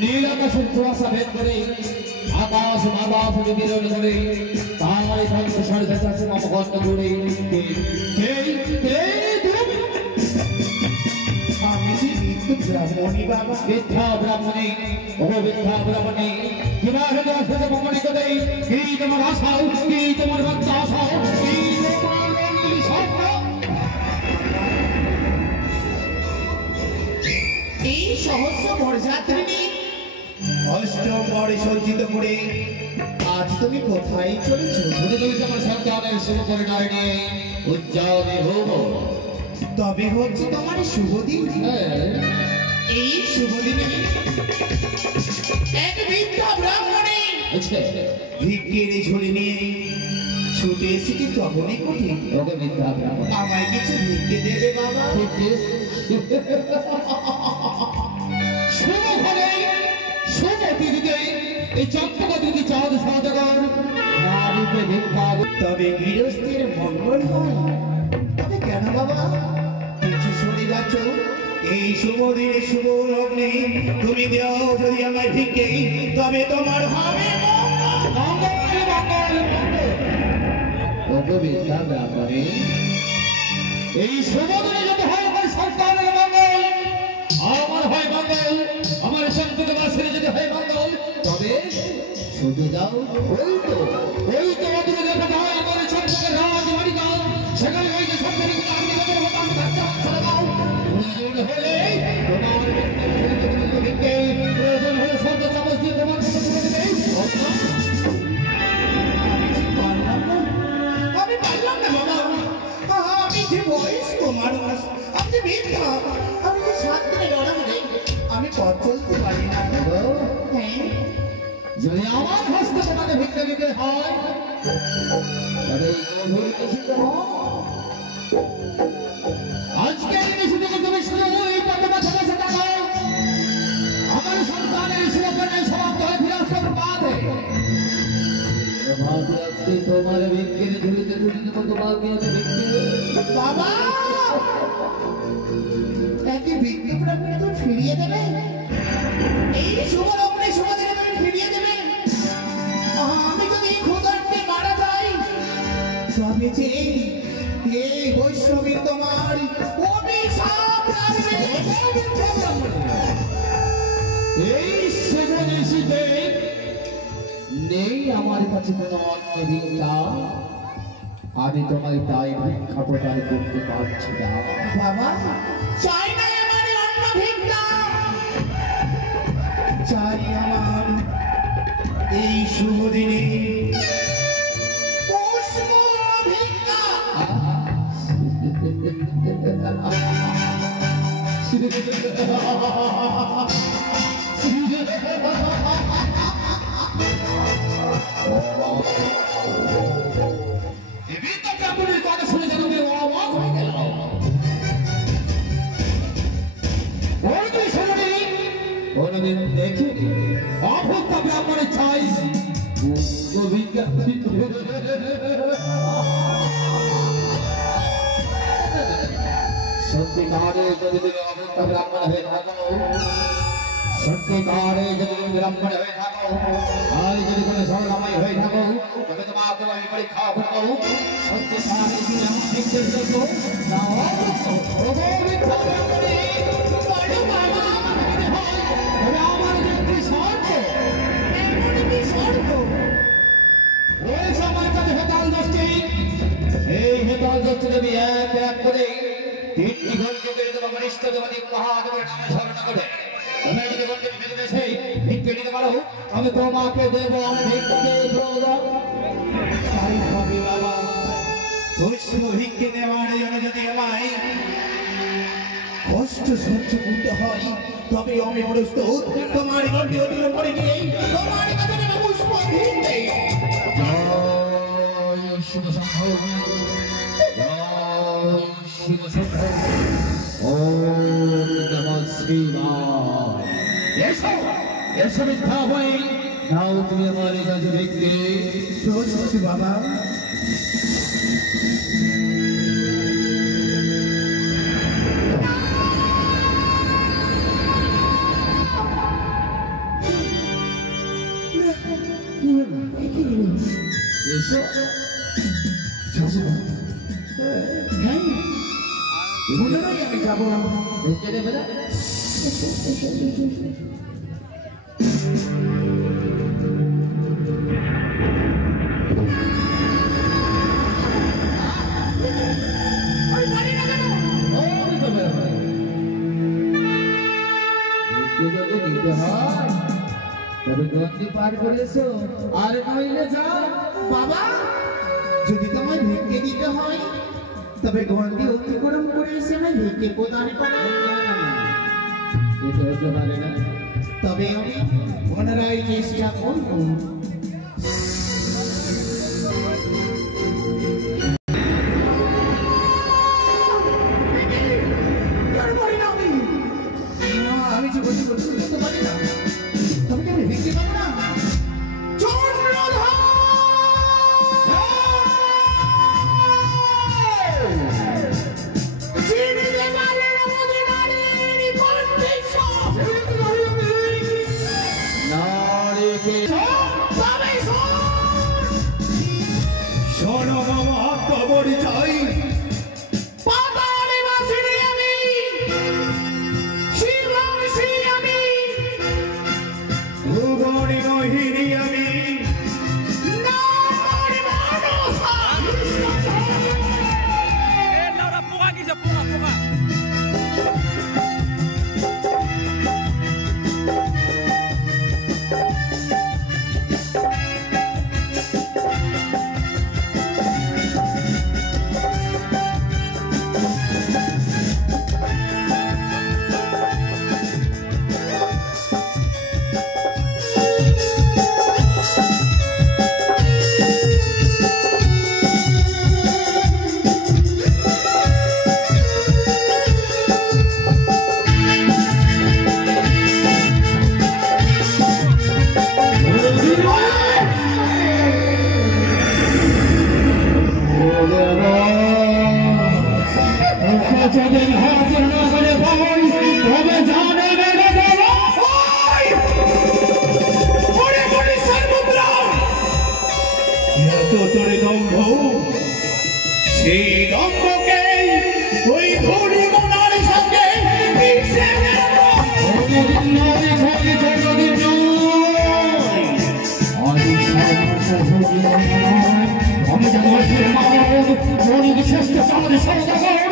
নীলাকাশের কুয়াশা ভেদ করে আকাশ মাবাস বিকিরণ করে তাই ধ্বংস সাড়ে যাচ্ছে মমগন্ধ করে মিথ্যা ব্রাহ্মণী ও মিথ্যা ব্রাহ্মণী কিভাবে আসলে মমনি করে কি তোমার আশা কি তোমার বাচ্চা আশা কি তোমার স্বপ্ন এই সহস্র বরযাত্রী অষ্টমরে সজ্জিত করে আজ তুমি কোথায় চলেছো? আমার সন্তানের শুভ পরিণয় নিয়ে উজ্জ্বলে হব। তবে হচ্ছে তোমার শুভ দিন। এই শুভ দিনে এক বিদ্যা ব্রাহ্মণী ভিক্ষের ঝুলি নিয়ে ছুটে এসেছি তখনই কোটি আমায় কিছু ভিক্ষে দেবে বাবা? শুভ ঘরে শুভ দিদিতে এই চক্রকা দিদি চাঁদ সাজাগার নারীকে ভিক্ষা তবে গৃহস্থের মঙ্গল হয়। তবে কেন বাবা কিছু শুনে যাচ্ছ? এই শুভ দিনে শুভ লগ্নে তুমি দেও যদি আমায় ভিক্ষে তবে তোমার হবে এই শুভ দিনে যদি হয় আমার সন্তানের মঙ্গল, আমার হয় মঙ্গল, আমার সন্তান বাসের যদি হয় মঙ্গল, তবে শুধু যাও ওই তো অদূরে দেখা যায় আমার সন্তানের রাজবাড়িটা, সেখানে ওই যে সন্তানকে আপনি কত মতাম বাচ্চা ছেড়ে দাও। প্রয়োজন হলে তোমার প্রয়োজন হলে সন্তান চামচ দিয়ে তোমার আমি পারলাম না বাবা। আমি যে বয়স্ক মানুষ, আমি যে বৃদ্ধা, আমি যে 7 দিনে লড়াই নেই, আমি পথ চলতে পারি না। যদি আমার হস্তে তোমাকে ভিক্ষা দিতে হয় তবে আজকে এই নিশি থেকে তুমি শুরু এই টাকা মাথা কাছে টাকাও আমার সন্তানের শুভকরণে সমাপ্ত হয়ে ফিরে আসতে পারে। আজকে তোমার ভিক্ষের ঝুলিতে ঝুলিতে তোমাকে বাবা একটি ভিক্ষে প্রাপ্তি তুমি ফিরিয়ে দেবে? এই শুভ লগ্নে শুভ দিনে তুমি ফিরিয়ে দেবে? আমি যদি ক্ষুধার্তে মারা যাই তবে যে এই বৈষ্ণবীর তোমার অভিশাপ লাগবে। এই শুভ নিশিতে নেই আমার কাছে কোনো অন্য ভিক্ষা, আমি তোমায় তাই ভিক্ষা প্রদান করতে পারছি না। বাবা চাই না আমার অন্য ভিক্ষা, চাই আমার এই শুভ দিনে পুষ্প ভিক্ষা। কোনদিন দেখিনি অভক্তা ব্রাহ্মণের চাই সত্যিকারে যদি তুমি অভক্তা ব্রাহ্মণ হয়ে থাকো, সত্যিকারে যদি তুমি ব্রাহ্মণ হয়ে থাকো, আর যদি কোনো সরলাময় হয়ে থাকো, তবে তোমাকে আমি পরীক্ষা করবো সত্যিকারে তুমি আমার শিক্ষের জন্য না এই হেতাল দোষী দেবী এক এক করে 3টি ঘন্টা করে তোমার বরিষ্ঠ দেবী মহাদেবের নামে স্মরণ করে তুমি যদি ঘন্টা ফিরে এসে ভিক্ষে দিতে পারো আমি তোমাকে দেব ভিক্ষে প্রদান। তাই হবে বাবা, পুষ্প ভিক্ষে দেওয়ার জন্য যদি আমায় কষ্ট সহ্য করতে হয় তবে আমি প্রস্তুত তোমার গন্ডি অতিক্রম করে গিয়ে তোমার কাছে নেব পুষ্প ভিক্ষে। শুভ সম্ভব শিব শম্ভু ওম নমঃ শিবায় এসো এসো মিথ্যা বই নাও তুমি আমার কাছে দেখতে সত্যি বাবা এসো হ্যাঁ মনে নয় আমি যাবো না ঢুকে দেবে না পার করেছো আর নইলে যা বাবা যদি তোমার ভিক্ষে দিতে হয় তবে গন্ডি অতিক্রম করে এসে না ভিক্ষে প্রদান করো যেতে হতে পারে না তবে আমি পুনরায় চেষ্টা করব আমি যে বলতে করতে পারি না তবে কি আমি ভিক্ষে পাবো না শোনো বাবা আত্মপরিচয় পাতালে বাসিনি আমি শিবম শ্রী আমি ভুবনে নহিনী আমি নামে মানসা Laura, porra aqui, já porra, porra. তোরে দম্ভ সেই দম্ভকে ওই ধরি মোনার সঙ্গে মিশে আমি জগতের মানব ধনী শ্রেষ্ঠ সমাজের সৌদাগর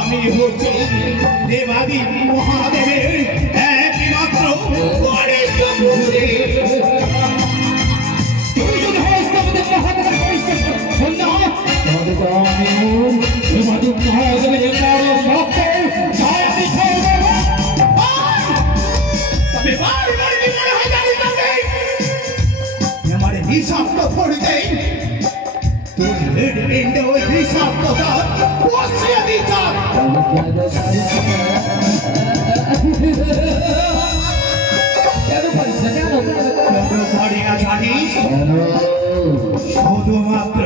আমি হচ্ছি দেবাদি মহাদেবের একমাত্র গণেশ পুরী তুমি যদি হস্ত আমাদের মহাদেবের পরিষ্কার সন্ধ্যা তবে তো আমি তোমাদের মহাদেবের বড় ভক্ত তাই আমি সর্বদা তবে বারবার কি মনে হয় জানি তবে আমার হিসাব তো পড়ে যাই তুই হৃদপিণ্ড ওই হিসাব তো বসিয়ে দিচ্ছ কেন পারিস না কেন পারি না জানিস শুধুমাত্র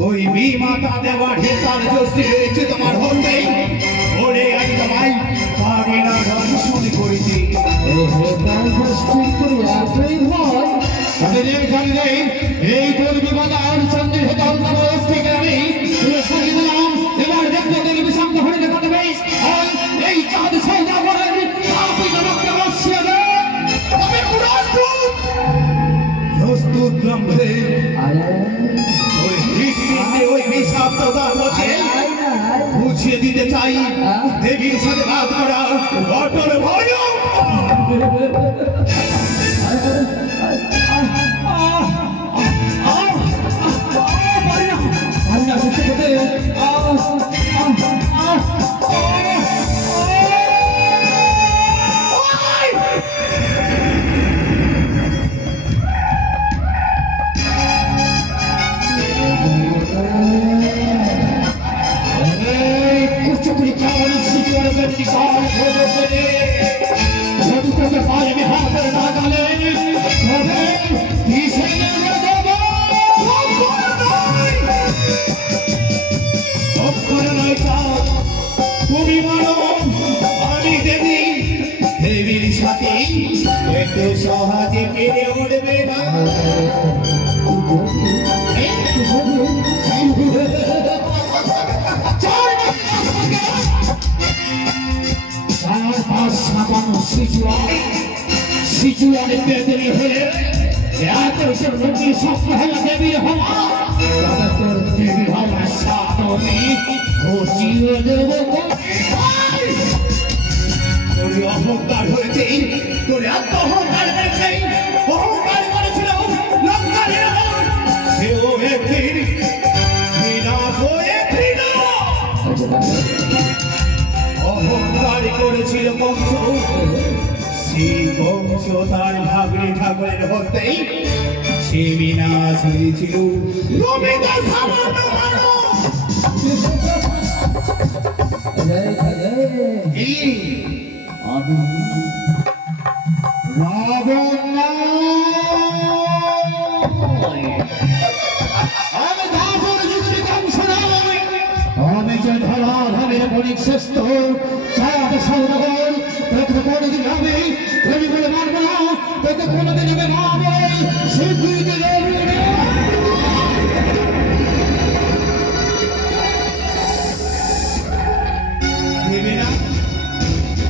ওই বিমাতা দেওয়ার হিসার জোশী রয়েছে তোমার হতে ওরে আমি তোমায় পারি না গান শুনে করেছি এই দুর্বি বাজার চন্দ্রের ভেতর থেকে আমি সঙ্গে দিলাম এবার দেখতে দেখবি শান্ত হয়ে দেখা দেবে এই চাঁদ সৌদা করেন আপনি তোমাকে বসিয়ে দেন তবে প্রস্তুত ব্রহ্মে ওই হৃদপিণ্ডে ওই হিসাব তো বসে বুঝিয়ে দিতে চাই দেবীর সাথে ভাগ করা অটল ভয় তোমার পায়ে আমি হাতের নাগালে তবে কিসে নিয়ে যাব অক্ষর নয় তুমি মানো আমি দেবী দেবীর সাথে এত সহজে পেরে উঠবে না সিচুয়ানে বেদরি হলে এত সর্বতি স্বপ্ন হল দেবীর হওয়া তবে তোর দেবী হওয়ার সাধনে খুশিও দেব তোর অহংকার হয়েছে তোর এত অহংকার হয়েছে অহংকার করেছিল লঙ্কারের সেও একদিন বিনাশ হয়ে ফিরল অহংকার করেছিল বংশ সেই বংশ তার ভাগ্নে ঠাকুরের হতেই সে বিনাশ হয়েছিল তুমি তো সামান্য মানুষ আমি যে ধরা ধানের বণিক শ্রেষ্ঠ চাঁদ সৌরগর তোকে কোনোদিন আমি দেবী বলে মানব না তোকে কোনোদিন আমি মানব স্বীকৃতি দেবী দেবে না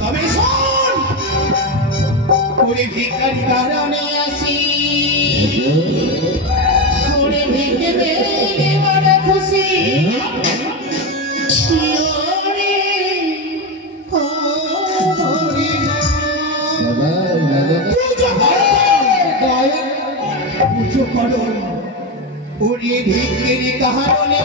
তবে শোন ওরে ভিখারি কারণে আসি ওরে ভিড়ে দেবে বড় খুশি ওরে ওরে পুজো করো ওরে ভিখারি কারণে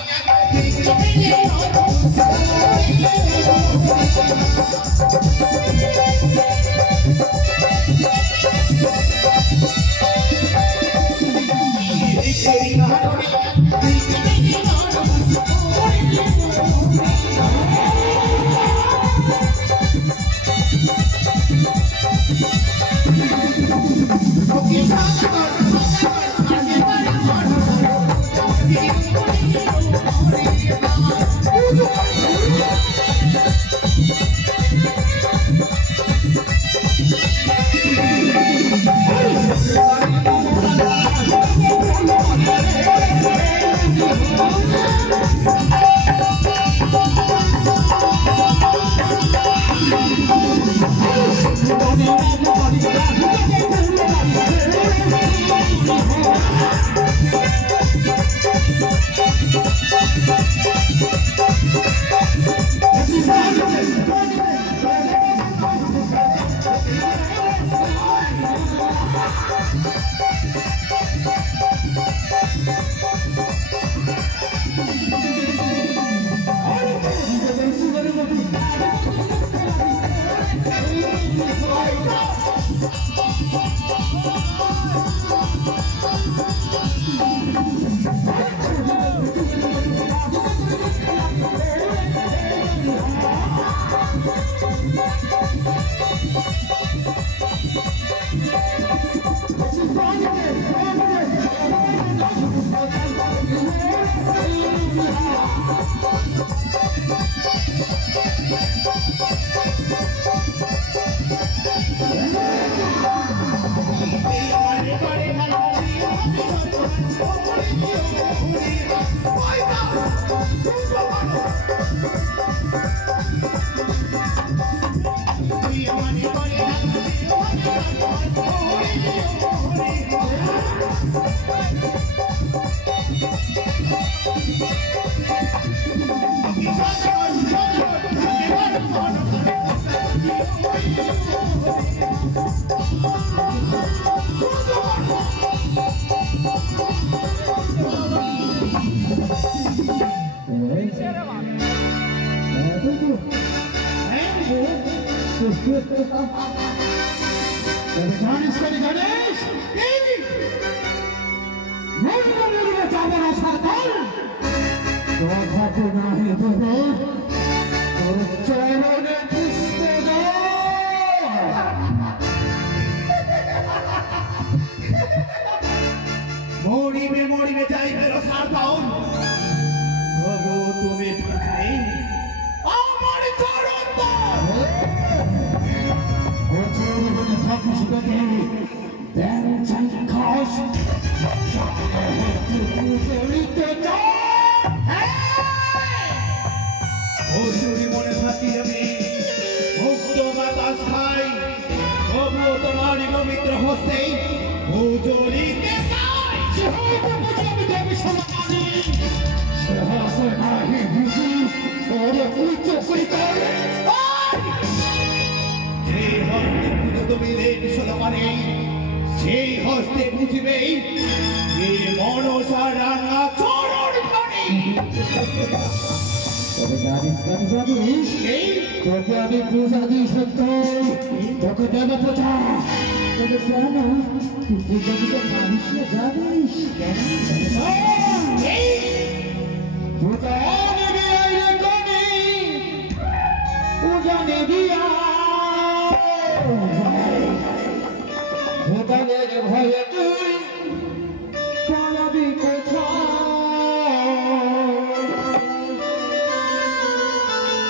জানিস করে জানিস মন্দিরে যাব না সরকার তোর হাতে না হয়ে দেবো তোর চরণে পুষ্প পুজো দিতে চাই। যে হয়তো বুঝাবি দেবী সমানি সে হাসে নাহি বুঝি ওরে উচ্চ করি করে যে হস্তে পুজো তুমি দেবী সলমানে সেই হস্তে বুঝবে যে মনসা রাঙা চরণ ধরে। তবে জানিস তোকে আমি পূজা দিই সত্য তোকে দেবে পূজা তবে কেন তুই পূজা দিতে পারিস না জানিস কেন পূজা নেবি আইরে কবি পূজা নেবি ভোটানের ভয়ে তুই পালাবি কোথায়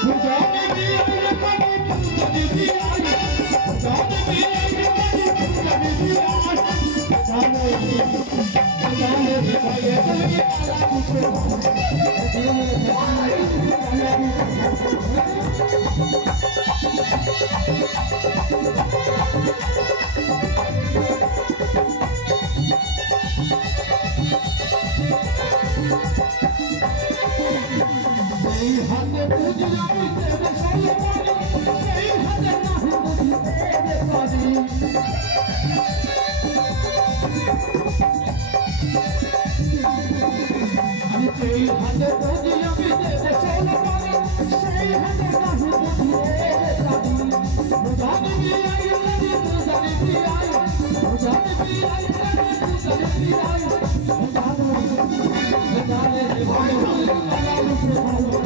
পূজা নেবি আইরে কবি পূজা নেবি আইরে পূজা নেবি আইরে কবি পূজা নেবি আইরে ভোটানের ভয়ে তুই পালাবি সেই হাতে পুজো আমি দেবে সলমানি সেই হাতে নাহি বুঝি দেবে কাজী আমি সেই হাতে পুজো আমি দেবে সলমানি সেই হাতে নাহি বুঝি দেবে কাজী বুঝানি বিয়াই কাজী বুঝানি বিয়াই বুঝানি বিয়াই কাজী বুঝানি বিয়াই বুঝানি ভালো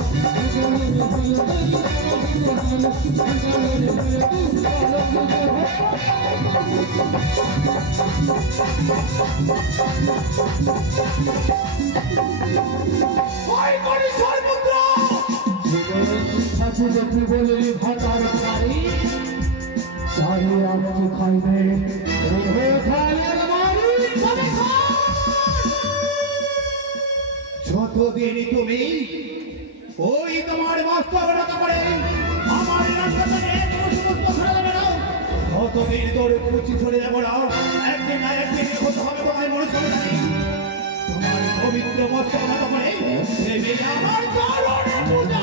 ওই করি সর্বত্র সাথে দেখি বলি ভাতার বাড়ি চারে আমাকে খাইবে খাইয়ের বাড়ি যতদিন তুমি ওই তোমার মস্তক রাখা পড়ে আমার রাস্তাতে সমস্ত ছড়ে বেড়ো ততদিন তোর কুচি ছড়ে যাবো না একদিন না একদিন হতে হবে তোমার মনুষ্য জানি তোমার পবিত্র মস্তক রাখা পড়ে দেবে আমার চরণে পূজা।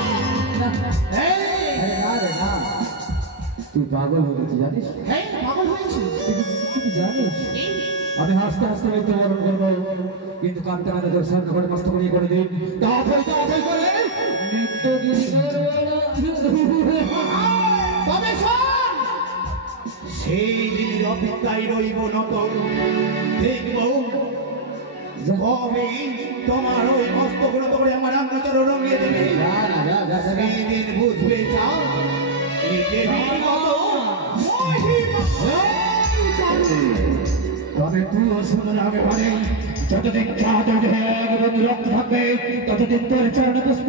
তুই পাগল হয়ে গেছিস জানিস হ্যাঁ পাগল হয়েছি তুই জানিস আমি হাসতে হাসতে মৃত্যুবরণ করবো কিন্তু কাঁদতে কাঁদতে তোর সামনে করে কষ্ট করিয়ে করে দিন তাড়াতাড়ি করে নিত্যগিরি তবে শোন সেই দিনের অপেক্ষায় রইব নত দেখব কবে তোমার ওই মস্তক করে আমার আঙ্গচর রঙিয়ে দেবে সেই দিন বুঝবে যা এই দেবীর মতো মহিমা। তবে তুইও শুনে যাবে পারে যতদিন চাঁদ রক্ত থাকবে ততদিন তোর চরণ পুষ্প